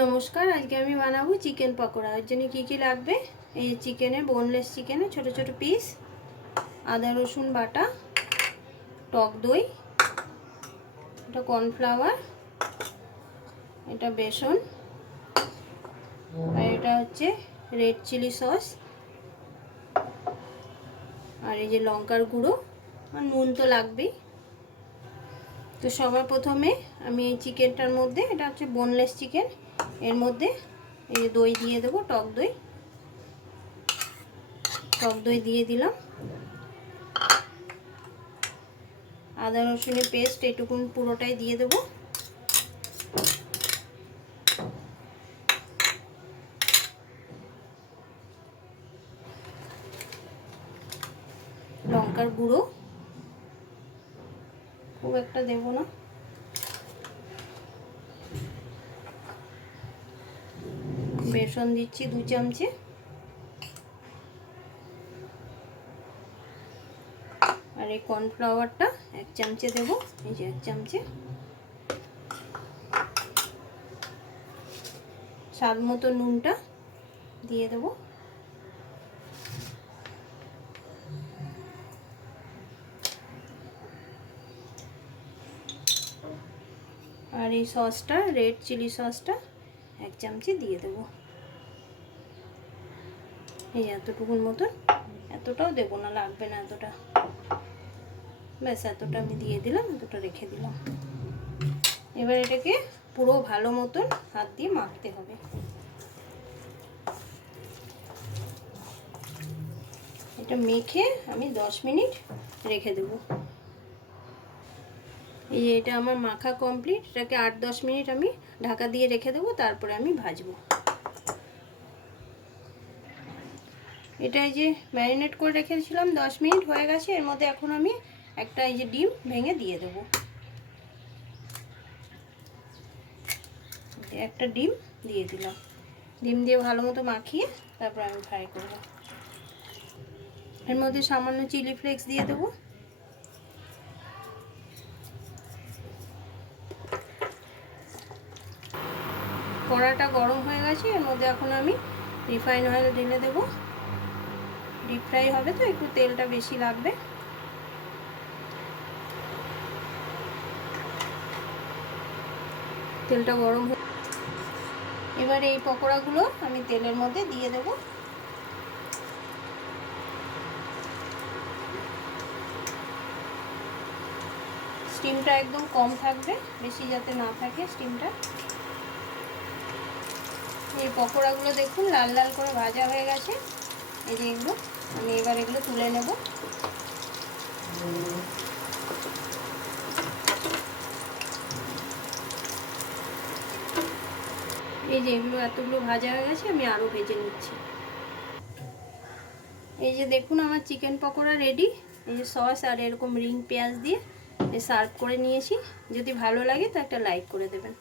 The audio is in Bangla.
নমস্কার, আজকে আমি বানাবো চিকেন পকোড়া। এর জন্য কী কী লাগবে, এই চিকেনের বোনলেস চিকেনের ছোট ছোট পিস, আদা রসুন বাটা, টক দই, এটা কর্নফ্লাওয়ার, এটা বেসন, আর এটা হচ্ছে রেড চিলি সস, আর এই যে লঙ্কার গুঁড়ো, আর নুন তো লাগবেই। তো সবার প্রথমে আমি এই চিকেনটার মধ্যে, এটা হচ্ছে বোনলেস চিকেন, এর মধ্যে এই যে দই দিয়ে দেবো, টক দই দিয়ে দিলাম, আদা রসুনের পেস্ট এটুকুন পুরোটাই দিয়ে দেবো, লঙ্কার গুঁড়ো খুব একটা দেব না, বেসন দিচ্ছি 2 চামচে, আর এই কর্নফ্লাওয়ারটা 1 চামচে দেব, এই যে 1 চামচে, স্বাদ মতো নুনটা দিয়ে দেব, আর এই সসটা, রেড চিলি সসটা 1 চামচে দিয়ে দেব, এই এতটুকুর মতন, এতটাও দেবো না, লাগবে না এতটা, ব্যাস এতটা আমি দিয়ে দিলাম, এতটা রেখে দিলাম। এবার এটাকে পুরো ভালো মতন হাত দিয়ে মাখতে হবে। এটা মেখে আমি 10 মিনিট রেখে দেব। এই যে এটা আমার মাখা কমপ্লিট, এটাকে 8-10 মিনিট আমি ঢাকা দিয়ে রেখে দেবো, তারপরে আমি ভাজবো। এটা এই যে ম্যারিনেট করে রেখেছিলাম, 10 মিনিট হয়ে গেছে। এর মধ্যে এখন আমি একটা এই যে ডিম ভেঙে দিয়ে দেবো, একটা ডিম দিয়ে দিলাম, ডিম দিয়ে ভালো মতো মাখিয়ে তারপর আমি ফ্রাই করব। এর মধ্যে সামান্য চিলি ফ্লেক্স দিয়ে দেবো, কড়াটা গরম হয়ে গেছে। এর মধ্যে এখন আমি রিফাইন অয়েল ঢেলে দেবো, ডিপ ফ্রাই হবে তো একটু তেলটা বেশি লাগবে। তেলটা গরম হয়ে এবার এই পকোড়াগুলো আমি তেলের মধ্যে দিয়ে দেব। স্টিমটা একদম কম থাকবে, বেশি যাতে না থাকে স্টিমটা। এই পকোড়াগুলো দেখুন লাল লাল করে ভাজা হয়ে গেছে। এই যে এগুলো আমি এবার এগুলো তুলে নেব। এই যে এগুলো এতগুলো ভাজা হয়ে গেছে, আমি আরও ভেজে নিচ্ছি। এই যে দেখুন আমার চিকেন পকোড়া রেডি। এই যে সস আর এরকম রিং পেঁয়াজ দিয়ে সার্ভ করে নিয়েছি। যদি ভালো লাগে তো একটা লাইক করে দেবেন।